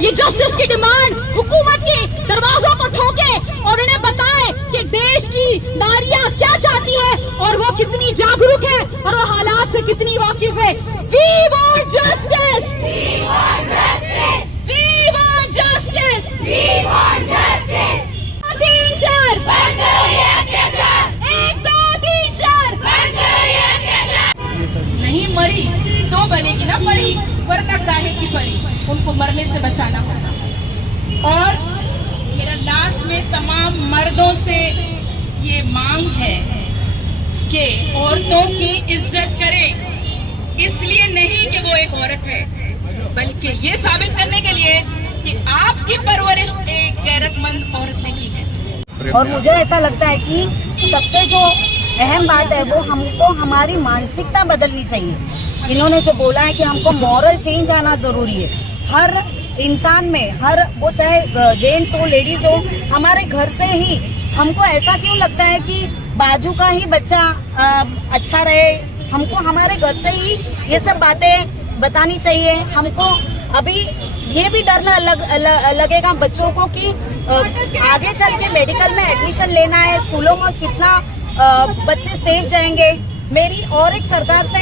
ये जस्टिस की डिमांड हुकूमत के दरवाजों को ठोके और उन्हें बताए कि देश की नारियां क्या चाहती है और वो कितनी जागरूक है और वो हालात से कितनी वाकिफ है। We want justice! We want justice! We want justice! We want justice! 3 4 बंद करो ये अत्याचार। 1 2 3 4 बंद करो ये अत्याचार। नहीं मरी तो बनेगी ना परी, वरना काहे की परी, उनको मरने से बचाना होगा। और मेरा लास्ट में तमाम मर्दों से ये मांग है कि औरतों की इज्जत करें, इसलिए नहीं कि वो एक औरत है, बल्कि ये साबित करने के लिए कि आपकी परवरिश एक गैरतमंद औरत ने की है। और मुझे ऐसा लगता है कि सबसे जो अहम बात है वो हमको हमारी मानसिकता बदलनी चाहिए। इन्होंने जो बोला है कि हमको मॉरल चेंज आना जरूरी है। हर इंसान में, हर वो चाहे जेंट्स हो लेडीज हो, हमारे घर से ही हमको ऐसा क्यों लगता है कि बाजू का ही बच्चा अच्छा रहे। हमको हमारे घर से ही ये सब बातें बतानी चाहिए। हमको अभी ये भी डरना लगेगा बच्चों को कि आगे चल के मेडिकल में एडमिशन लेना है, स्कूलों में कितना बच्चे सेफ जाएंगे। मेरी और एक सरकार से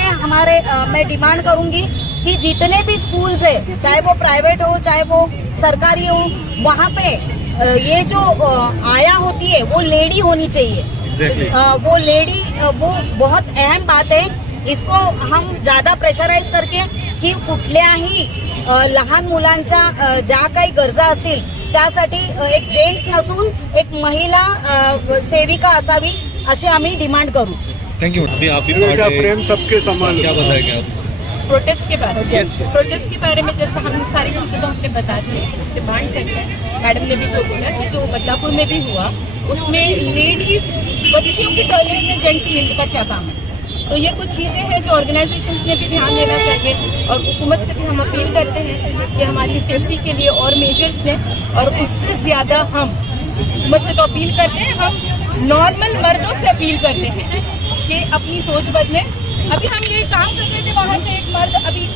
मैं डिमांड करूंगी कि जितने भी स्कूल्स है, चाहे वो प्राइवेट हो चाहे वो सरकारी हो, वहाँ पे ये जो आया होती है वो लेडी होनी चाहिए। वो लेडी वो बहुत अहम बात है। इसको हम ज्यादा प्रेशराइज करके की कुठल्याही लहान मुलांच्या ज्या काही गरजा असतील त्यासाठी एक जेंट्स नसून एक महिला सेविका असावी अशी आम्ही डिमांड करू। Thank you. अभी आप भी फ्रेम सबके समान क्या बताएंगे आप? प्रोटेस्ट के बारे में जैसे हम सारी चीज़ें तो हमने बता दी, डिमांड करते हैं। मैडम ने भी जो बोला कि जो बदलापुर में भी हुआ उसमें लेडीज बच्चियों की टॉयलेट में जेंट्स क्लीन का क्या काम है। तो ये कुछ चीज़ें हैं जो ऑर्गेनाइजेशंस ने भी ध्यान देना चाहिए और हुकूमत से भी हम अपील करते हैं कि हमारी सेफ्टी के लिए और मेजर्स लें। और उससे ज़्यादा हम हुकूमत से तो अपील करते हैं, हम नॉर्मल मर्दों से अपील करते हैं कि अपनी सोच बदलें। अभी हम ये काम कर रहे थे, वहाँ से एक मर्द अभी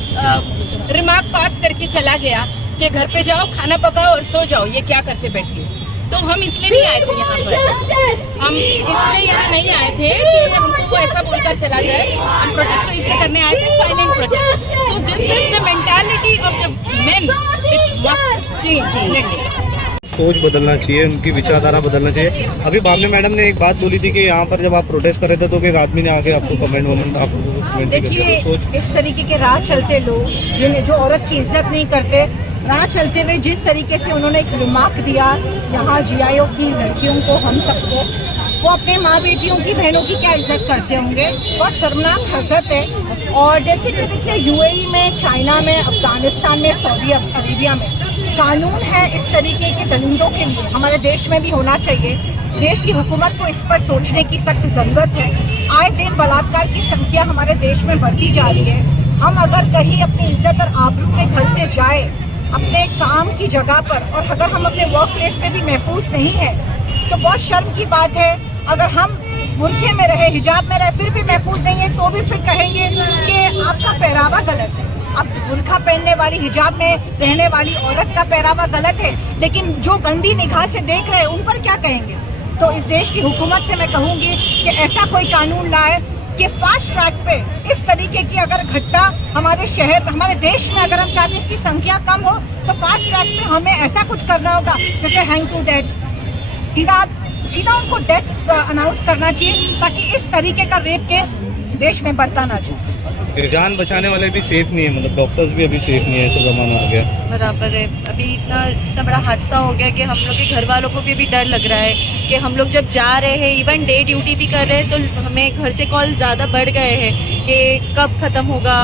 रिमार्क पास करके चला गया कि घर पे जाओ, खाना पकाओ और सो जाओ, ये क्या करके बैठी हो। तो हम इसलिए नहीं आए थे यहाँ पर, हम इसलिए यहाँ नहीं आए थे कि हमको वो ऐसा बोलकर चला जाए। हम प्रोटेस्ट रजिस्टर करने आए थे, silent protest. So this is the mentality of the main which must change in India. सोच बदलना चाहिए, उनकी विचारधारा बदलना चाहिए। अभी बामने मैडम ने एक बात बोली थी कि यहाँ पर जब आप प्रोटेस्ट कर रहे थे तो एक आदमी ने आके आपको कमेंट देखिए, इस तरीके के राह चलते लोग जिन्हें जो औरत की इज्जत नहीं करते, राह चलते हुए जिस तरीके से उन्होंने एक रिमार्क दिया यहाँ जीआईओ की लड़कियों को, हम सबको, वो अपने माँ बेटियों की बहनों की क्या इज्जत करते होंगे। बहुत शर्मनाक हरकत है। और जैसे कि देखिए यूएई में, चाइना में, अफगानिस्तान में, सऊदी अरेबिया में कानून है इस तरीके के दलिंदों के लिए, हमारे देश में भी होना चाहिए। देश की हुकूमत को इस पर सोचने की सख्त ज़रूरत है। आए दिन बलात्कार की संख्या हमारे देश में बढ़ती जा रही है। हम अगर कहीं अपनी इज्जत और आबरू के घर से जाए अपने काम की जगह पर, और अगर हम अपने वर्क प्लेस पे भी महफूज नहीं है तो बहुत शर्म की बात है। अगर हम बुर्के में रहे, हिजाब में रहे, फिर भी महफूज नहीं है तो भी फिर कहेंगे कि आपका पहरावा गलत है। अब बुर्का पहनने वाली, हिजाब में रहने वाली औरत का पहरावा गलत है, लेकिन जो गंदी निगाह से देख रहे हैं उन पर क्या कहेंगे। तो इस देश की हुकूमत से मैं कहूँगी कि ऐसा कोई कानून लाए कि फास्ट ट्रैक पे इस तरीके की अगर घटना हमारे शहर, हमारे देश में अगर हम चाहते हैं इसकी संख्या कम हो तो फास्ट ट्रैक पे हमें ऐसा कुछ करना होगा जैसे हैंग टू डेथ, सीधा उनको डेथ अनाउंस करना चाहिए ताकि इस तरीके का रेप केस देश में बढ़ता ना जाए। जान बचाने वाले भी सेफ नहीं है, मतलब डॉक्टर्स भी अभी सेफ नहीं है, ऐसा जमाना आ गया। बराबर है। अभी इतना बड़ा हादसा हो गया कि हम लोग के घर वालों को भी अभी डर लग रहा है कि हम लोग जब जा रहे हैं, इवन डे ड्यूटी भी कर रहे हैं, तो हमें घर से कॉल ज़्यादा बढ़ गए हैं कि कब ख़त्म होगा,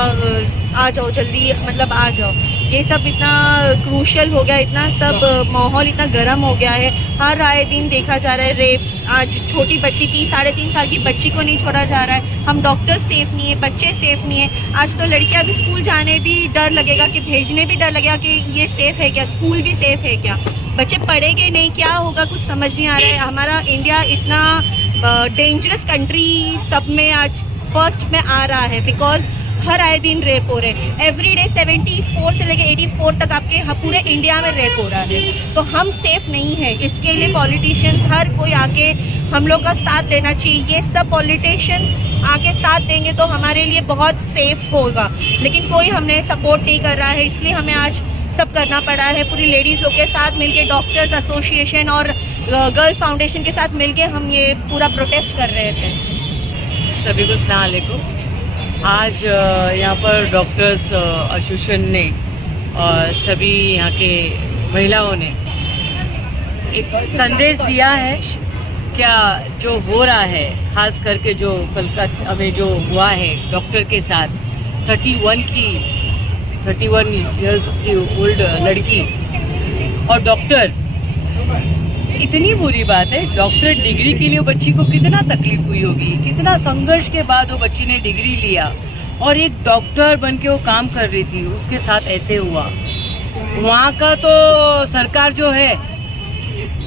आ जाओ जल्दी, मतलब आ जाओ। ये सब इतना क्रूशल हो गया, इतना सब माहौल इतना गर्म हो गया है। हर आए दिन देखा जा रहा है रेप। आज छोटी बच्ची 3-3.5 साल की बच्ची को नहीं छोड़ा जा रहा है। हम डॉक्टर्स सेफ नहीं है, बच्चे सेफ नहीं है। आज तो लड़कियां भी स्कूल जाने भी डर लगेगा, कि भेजने भी डर लगेगा कि ये सेफ है क्या, स्कूल भी सेफ है क्या, बच्चे पढ़ेंगे नहीं, क्या होगा, कुछ समझ नहीं आ रहा है। हमारा इंडिया इतना डेंजरस कंट्री सब में आज फर्स्ट में आ रहा है बिकॉज हर आए दिन रेप हो रहे हैं। एवरी डे 74 से लेके 84 तक आपके पूरे इंडिया में रेप हो रहा है। तो हम सेफ नहीं है। इसके लिए पॉलिटिशियंस हर कोई आके हम लोग का साथ देना चाहिए। ये सब पॉलिटिशियंस आके साथ देंगे तो हमारे लिए बहुत सेफ होगा, लेकिन कोई हमने सपोर्ट नहीं कर रहा है। इसलिए हमें आज सब करना पड़ा है। पूरी लेडीज़ लोग के साथ मिलके, डॉक्टर्स एसोसिएशन और गर्ल्स फाउंडेशन के साथ मिलके हम ये पूरा प्रोटेस्ट कर रहे थे। सभी को अस्सलाम वालेकुम। आज यहाँ पर डॉक्टर्स एसोसिएशन ने और सभी यहाँ के महिलाओं ने एक संदेश दिया है। क्या जो हो रहा है, खास करके जो कलकत्ता में जो हुआ है डॉक्टर के साथ 31 इयर्स की ओल्ड लड़की और डॉक्टर, इतनी बुरी बात है। डॉक्टर डिग्री के लिए बच्ची को कितना तकलीफ हुई होगी, कितना संघर्ष के बाद वो बच्ची ने डिग्री लिया और एक डॉक्टर बन के वो काम कर रही थी, उसके साथ ऐसे हुआ। वहाँ का तो सरकार जो है,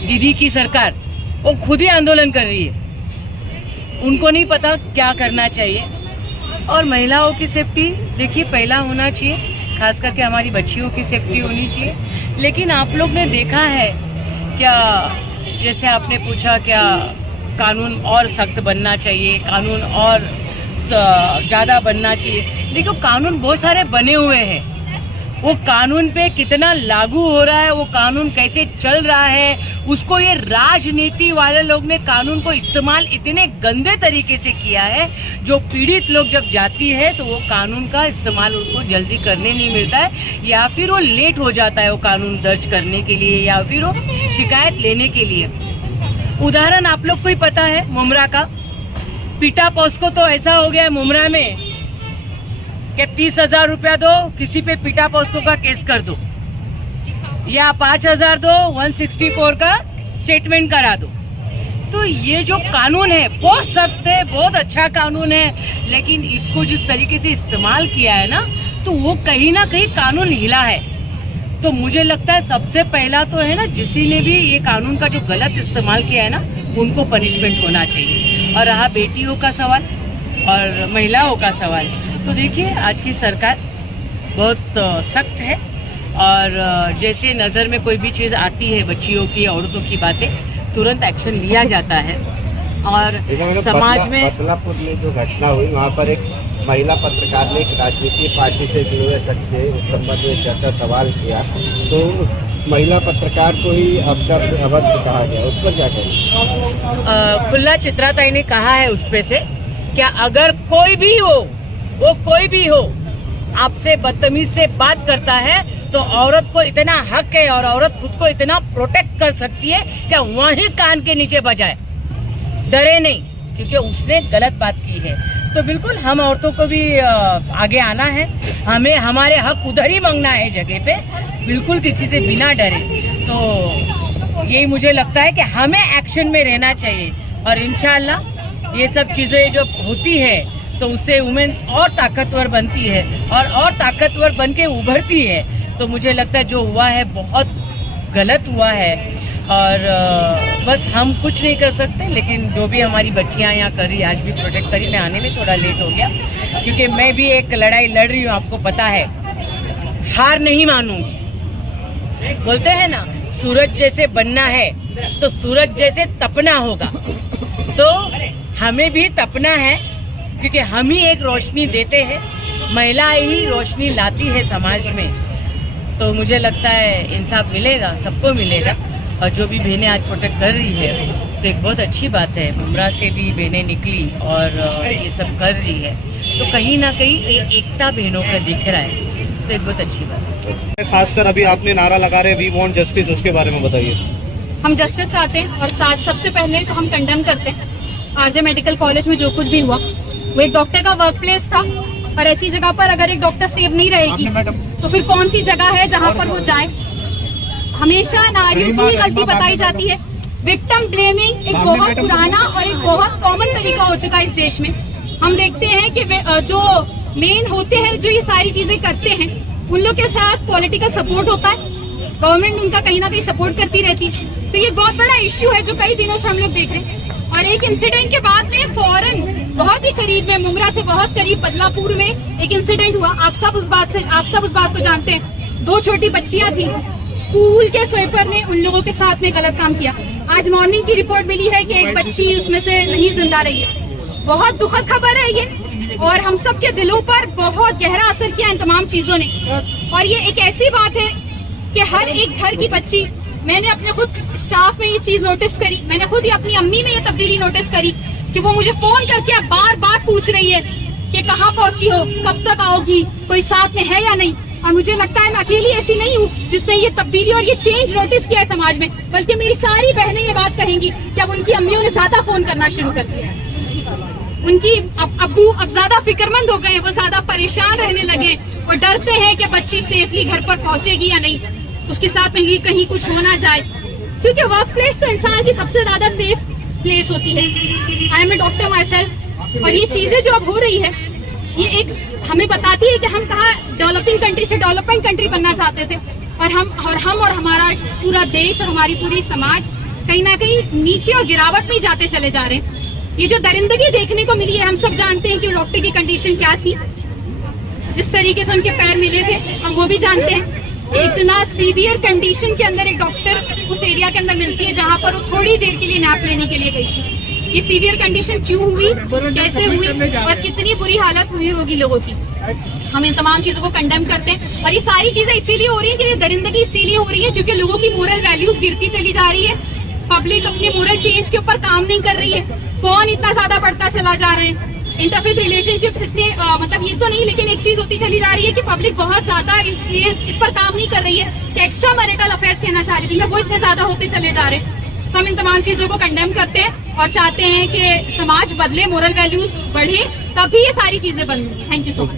दीदी की सरकार, वो खुद ही आंदोलन कर रही है। उनको नहीं पता क्या करना चाहिए। और महिलाओं की सेफ्टी देखिए पहला होना चाहिए, खास करके हमारी बच्चियों की सेफ्टी होनी चाहिए। लेकिन आप लोग ने देखा है क्या, जैसे आपने पूछा क्या कानून और सख्त बनना चाहिए, कानून और ज़्यादा बनना चाहिए। देखो कानून बहुत सारे बने हुए हैं, वो कानून पे कितना लागू हो रहा है, वो कानून कैसे चल रहा है, उसको ये राजनीति वाले लोग ने कानून को इस्तेमाल इतने गंदे तरीके से किया है। जो पीड़ित लोग जब जाती है तो वो कानून का इस्तेमाल उनको जल्दी करने नहीं मिलता है, या फिर वो लेट हो जाता है वो कानून दर्ज करने के लिए, या फिर वो शिकायत लेने के लिए। उदाहरण आप लोग को ही पता है मुमरा का। पीटा पॉस्को तो ऐसा हो गया है मुमरा में कि 30,000 रुपया दो, किसी पे पीटा पॉस्को का केस कर दो, या 5,000 दो, 164 का स्टेटमेंट करा दो। तो ये जो कानून है बहुत सख्त है, बहुत अच्छा कानून है, लेकिन इसको जिस तरीके से इस्तेमाल किया है ना, तो वो कहीं ना कहीं कानून हिला है। तो मुझे लगता है सबसे पहला तो है ना, जिसी ने भी ये कानून का जो गलत इस्तेमाल किया है ना, उनको पनिशमेंट होना चाहिए। और रहा बेटियों का सवाल और महिलाओं का सवाल, तो देखिए आज की सरकार बहुत सख्त है और जैसे नज़र में कोई भी चीज़ आती है, बच्चियों की, औरतों की बातें, तुरंत एक्शन लिया जाता है। और समाज में बदलापुर में जो घटना हुई, वहाँ पर एक महिला पत्रकार ने एक राजनीतिक पार्टी से जुड़े हुए शख्स से उस संबंध में चर्चा सवाल किया, तो उस महिला पत्रकार को ही अभद्र कहा गया, उस पर क्या कहें? खुला चित्राताई ने कहा है उस पे से, क्या अगर कोई भी हो, वो कोई भी हो, आपसे बदतमीज से बात करता है तो औरत को इतना हक है और औरत खुद को इतना प्रोटेक्ट कर सकती है क्या वहीं कान के नीचे बजाए, डरे नहीं, क्योंकि उसने गलत बात की है। तो बिल्कुल हम औरतों को भी आगे आना है, हमें हमारे हक उधर ही मांगना है जगह पे, बिल्कुल किसी से बिना डरे। तो यही मुझे लगता है कि हमें एक्शन में रहना चाहिए और इंशाअल्लाह ये सब चीज़ें जो होती है तो उससे वुमेन और ताकतवर बनती है और ताकतवर बन के उभरती है। तो मुझे लगता है जो हुआ है बहुत गलत हुआ है और बस हम कुछ नहीं कर सकते, लेकिन जो भी हमारी बच्चियां यहाँ कर रही, आज भी प्रोटेक्ट करी। मैं आने में थोड़ा लेट हो गया क्योंकि मैं भी एक लड़ाई लड़ रही हूँ, आपको पता है, हार नहीं मानूंगी। बोलते हैं ना, सूरज जैसे बनना है तो सूरज जैसे तपना होगा, तो हमें भी तपना है क्योंकि हम ही एक रोशनी देते हैं, महिलाएं ही रोशनी लाती है समाज में। तो मुझे लगता है इंसाफ मिलेगा, सबको मिलेगा। और जो भी बहनें आज प्रोटेक्ट कर रही है तो एक बहुत अच्छी बात है, मुमरा से भी बहनें निकली और ये सब कर रही है, तो कहीं ना कहीं एकता बहनों का दिख रहा है, तो एक बहुत अच्छी बात है। खासकर अभी आपने नारा लगा रहे वी वांट जस्टिस, उसके बारे में बताइए। हम जस्टिस चाहते हैं और साथ सबसे पहले तो हम कंडेम करते हैं आरजे मेडिकल कॉलेज में जो कुछ भी हुआ। वो एक डॉक्टर का वर्क प्लेस था और ऐसी जगह पर अगर एक डॉक्टर सेव नहीं रहेगी तो फिर कौन सी जगह है जहाँ पर वो जाए। हमेशा नारियों की ही गलती बताई जाती है। विक्टिम ब्लेमिंग एक बहुत पुराना और एक बहुत कॉमन तरीका हो चुका है इस देश में। हम देखते हैं कि जो मेन होते हैं, जो ये सारी चीजें करते हैं, उन लोग के साथ पॉलिटिकल सपोर्ट होता है, गवर्नमेंट उनका कहीं ना कहीं सपोर्ट करती रहती है। तो ये बहुत बड़ा इश्यू है जो कई दिनों से हम लोग देख रहे हैं और एक इंसिडेंट के बाद में फौरन बहुत ही करीब में, मुंब्रा से बहुत करीब बदलापुर में एक इंसिडेंट हुआ। आप सब उस बात को जानते हैं। 2 छोटी बच्चियां थी, स्कूल के स्वीपर ने उन लोगों के साथ में गलत काम किया। आज मॉर्निंग की रिपोर्ट मिली है कि एक बच्ची उसमें से नहीं जिंदा रही है। बहुत दुखद खबर है ये, और हम सब के दिलों पर बहुत गहरा असर किया इन तमाम चीजों ने। और ये एक ऐसी बात है कि हर एक घर की बच्ची, मैंने अपने खुद स्टाफ में ये चीज नोटिस करी, मैंने खुद ही अपनी अम्मी में ये तब्दीली नोटिस करी कि वो मुझे फोन करके बार बार पूछ रही है कि कहाँ पहुंची हो, कब तक आओगी, कोई साथ में है या नहीं। और मुझे लगता है मैं अकेली ऐसी नहीं हूँ जिसने ये तब्दीली और ये चेंज नोटिस किया है समाज में, बल्कि मेरी सारी बहनें ये बात कहेंगी कि अब उनकी अम्मियों ने ज्यादा फोन करना शुरू कर दिया है। उनकी अब्बू अब ज्यादा फिक्रमंद हो गए, वो ज्यादा परेशान रहने लगे, वो डरते हैं कि बच्ची सेफली घर पर पहुंचेगी या नहीं, उसके साथ में कहीं कुछ हो ना जाए, क्योंकि वर्क प्लेस तो इंसान की सबसे ज्यादा सेफ प्लेस होती है। I am a doctor myself, और ये चीजें जो अब हो रही है ये एक हमें बताती है कि हम कहाँ डेवलपिंग कंट्री से डेवलपमेंट कंट्री बनना चाहते थे, और हम और हमारा पूरा देश और हमारी पूरी समाज कहीं ना कहीं नीचे और गिरावट में जाते चले जा रहे हैं। ये जो दरिंदगी देखने को मिली है, हम सब जानते हैं कि डॉक्टर की कंडीशन क्या थी, जिस तरीके से उनके पैर मिले थे हम वो भी जानते हैं। इतना सीवियर कंडीशन के अंदर एक डॉक्टर उस एरिया के अंदर मिलती है जहाँ पर वो थोड़ी देर के लिए नैप लेने के लिए गई थी। ये सीवियर कंडीशन क्यों हुई, कैसे हुई, और कितनी बुरी हालत हुई होगी लोगों की। हम इन तमाम चीजों को कंडेम करते हैं, और ये सारी चीजें इसीलिए हो रही है कि ये दरिंदगी इसीलिए हो रही है क्योंकि लोगों की मोरल वैल्यूज गिरती चली जा रही है। पब्लिक अपने मोरल चेंज के ऊपर काम नहीं कर रही है, कौन इतना ज्यादा बढ़ता चला जा रहे हैं, इंटरफेथ रिलेशनशिप्स इतने मतलब ये तो नहीं, लेकिन एक चीज होती चली जा रही है कि पब्लिक बहुत ज्यादा इस पर काम नहीं कर रही है। एक्स्ट्रा मैरिटल अफेयर्स कहना चाह रही थी मैं, वो इतने ज्यादा होते चले जा रहे हैं। हम इन तमाम चीजों को कंडेम करते हैं और चाहते हैं कि समाज बदले, मोरल वैल्यूज बढ़े, तभी ये सारी चीजें बंद होंगी। Thank you so much.